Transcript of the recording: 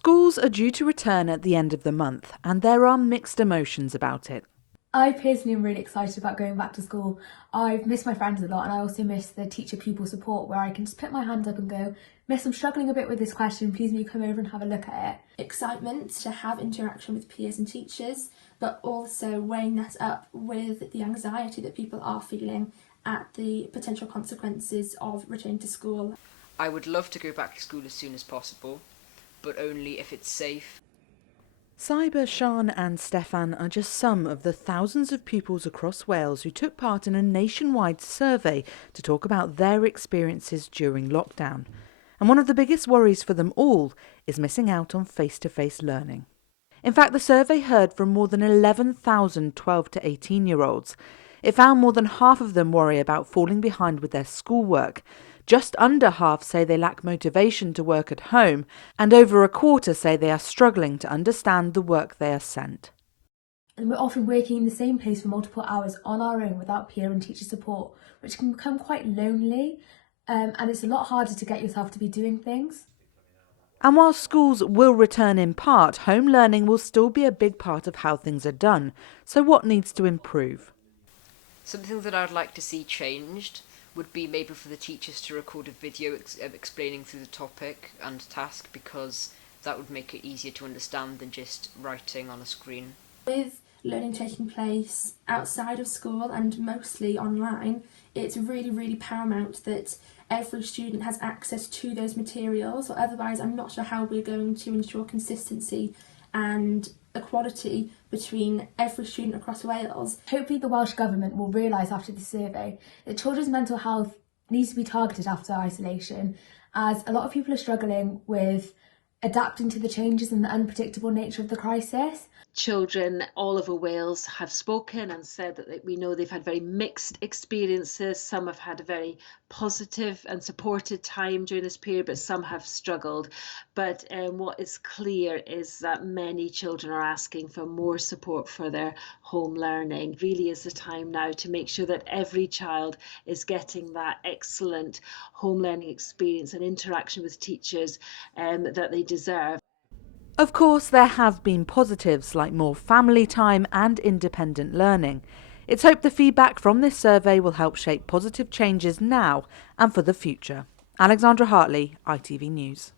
Schools are due to return at the end of the month, and there are mixed emotions about it. I personally am really excited about going back to school. I've missed my friends a lot, and I also miss the teacher-pupil support where I can just put my hand up and go, "Miss, I'm struggling a bit with this question, please will you come over and have a look at it?" Excitement to have interaction with peers and teachers, but also weighing that up with the anxiety that people are feeling at the potential consequences of returning to school. I would love to go back to school as soon as possible, but only if it's safe. Cyber, Sian and Stefan are just some of the thousands of pupils across Wales who took part in a nationwide survey to talk about their experiences during lockdown. And one of the biggest worries for them all is missing out on face-to-face learning. In fact, the survey heard from more than 11,000 12 to 18-year-olds. It found more than half of them worry about falling behind with their schoolwork. Just under half say they lack motivation to work at home, and over a quarter say they are struggling to understand the work they are sent. And we're often working in the same place for multiple hours on our own without peer and teacher support, which can become quite lonely, and it's a lot harder to get yourself to be doing things. And while schools will return in part, home learning will still be a big part of how things are done. So what needs to improve? Something that I'd like to see changed would be maybe for the teachers to record a video explaining through the topic and task, because that would make it easier to understand than just writing on a screen. With learning taking place outside of school and mostly online, it's really paramount that every student has access to those materials, or otherwise I'm not sure how we're going to ensure consistency and equality between every student across Wales. Hopefully the Welsh Government will realise after the survey that children's mental health needs to be targeted after isolation, as a lot of people are struggling with adapting to the changes and the unpredictable nature of the crisis. Children all over Wales have spoken and said that we know they've had very mixed experiences. Some have had a very positive and supported time during this period, but some have struggled. But what is clear is that many children are asking for more support for their home learning. It really is the time now to make sure that every child is getting that excellent home learning experience and interaction with teachers that they deserve. Of course, there have been positives like more family time and independent learning. It's hoped the feedback from this survey will help shape positive changes now and for the future. Alexandra Hartley, ITV News.